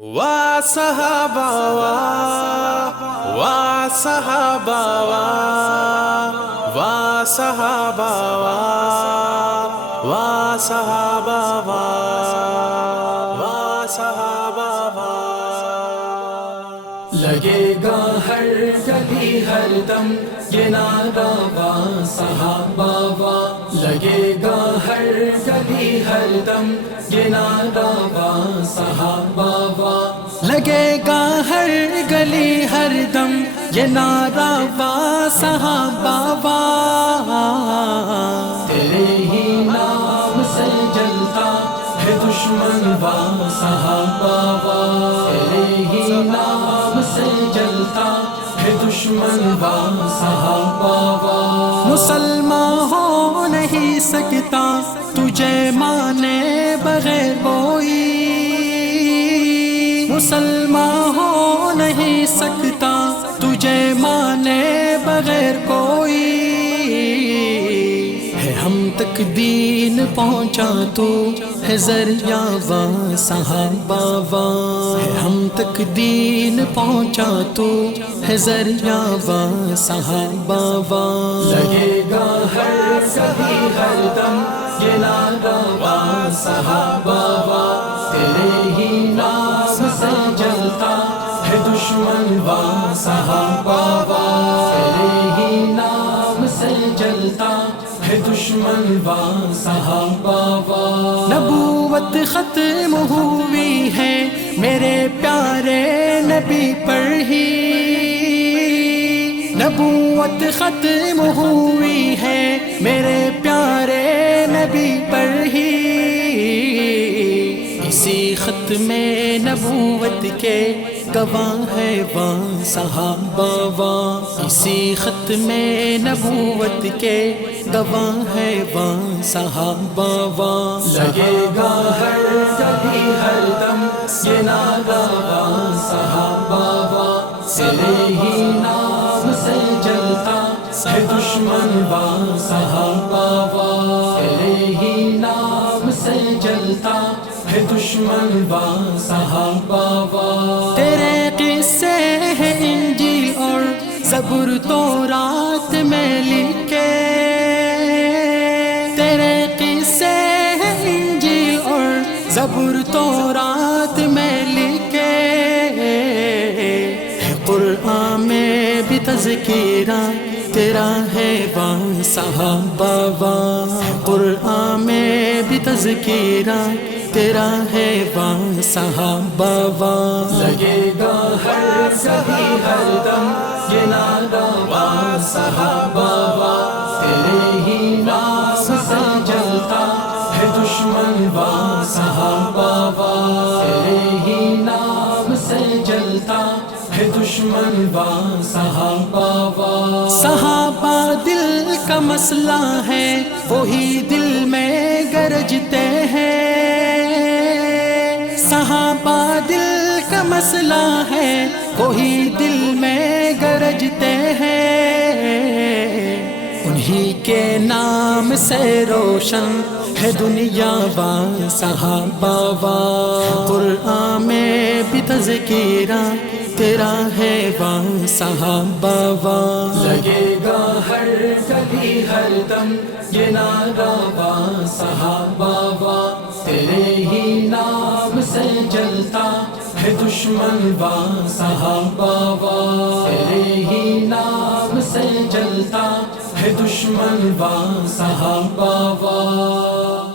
وا صحابہ وا صحابہ وا صحابہ وا صحابہ وا صحابہ لگے گا ہر گلی ہر دم یہ نعرہ وا صحابہ وا لگے گا ہر گلی ہر دم یہ نعرہ وا صحابہ وا لگے گا ہر گلی ہر دم یہ نعرہ وا صحابہ وا تیرے ہی نام سے جلتا ہے دشمن وا صحابہ وا تیرے ہی نام سے جلتا ہے دشمن وا صحابہ وا مسلمان ہو نہیں سکتا تجھے مانے بغیر کوئی مسلمان ہو نہیں سکتا تجھے مانے بغیر کوئی ہے ہم تک دین پہنچا تو ہے ذریعہ وا صحابہ وا ہے ہم تک دین پہنچا تو ہے ذریعہ وا صحابہ وا لگے گا ہر گلی ہر دم یہ نعرہ وا صحابہ وا تیرے ہی نام سے جلتا ہے دشمن وا صحابہ وا تیرے ہی نام سے جلتا ہے دشمن وا صحابہ وا نبوت ختم ہوئی ہے میرے پیارے نبی پر ہی نبوت ختم ہوئی ہے میرے پیارے نبی پر ہی اسی ختم نبوت کے گواہ ہے وا صحابہ وا اسی ختم نبوت کے گواہ ہے وا صحابہ وا لگے گا ہر گلی ہر دم یہ نعرہ وا صحابہ وا تیرے ہی نام سے جلتا ہے دشمن وا صحابہ وا تیرے ہی نام سے جلتا ہے دشمن وا صحابہ وا تیرے قصے ہیں انجیل اور زبور تورات میں لکھے تیرے قصے ہیں انجیل اور زبور تورات میں لکھے قرآن میں بھی تذکیرہ تیرا ہے وا صحابہ وا قرآن میں بھی تذکیرہ تیرا ہے وا صحابہ وا لگے گا ہر گلی ہر دم یہ نعرہ وا صحابہ وا تیرے ہی نام سے جلتا ہے دشمن وا صحابہ وا تیرے ہی نام سے جلتا ہے دشمن وا صحابہ وا صحابہ دل کا مسئلہ ہے وہی دل میں گرجتے ہیں صحابہ دل کا مسئلہ ہے وہی دل میں گرجتے ہیں انہی کے نام سے روشن ہے دنیا وا صحابہ وا قرآن میں بھی تذکیرہ تیرا ہے وا صحابہ وا لگے گا ہر گلی ہر دم یہ نعرہ وا صحابہ وا تیرے ہی نام سے جلتا ہے دشمن وا صحابہ وا تیرے ہی نام سے جلتا ہے دشمن وا صحابہ وا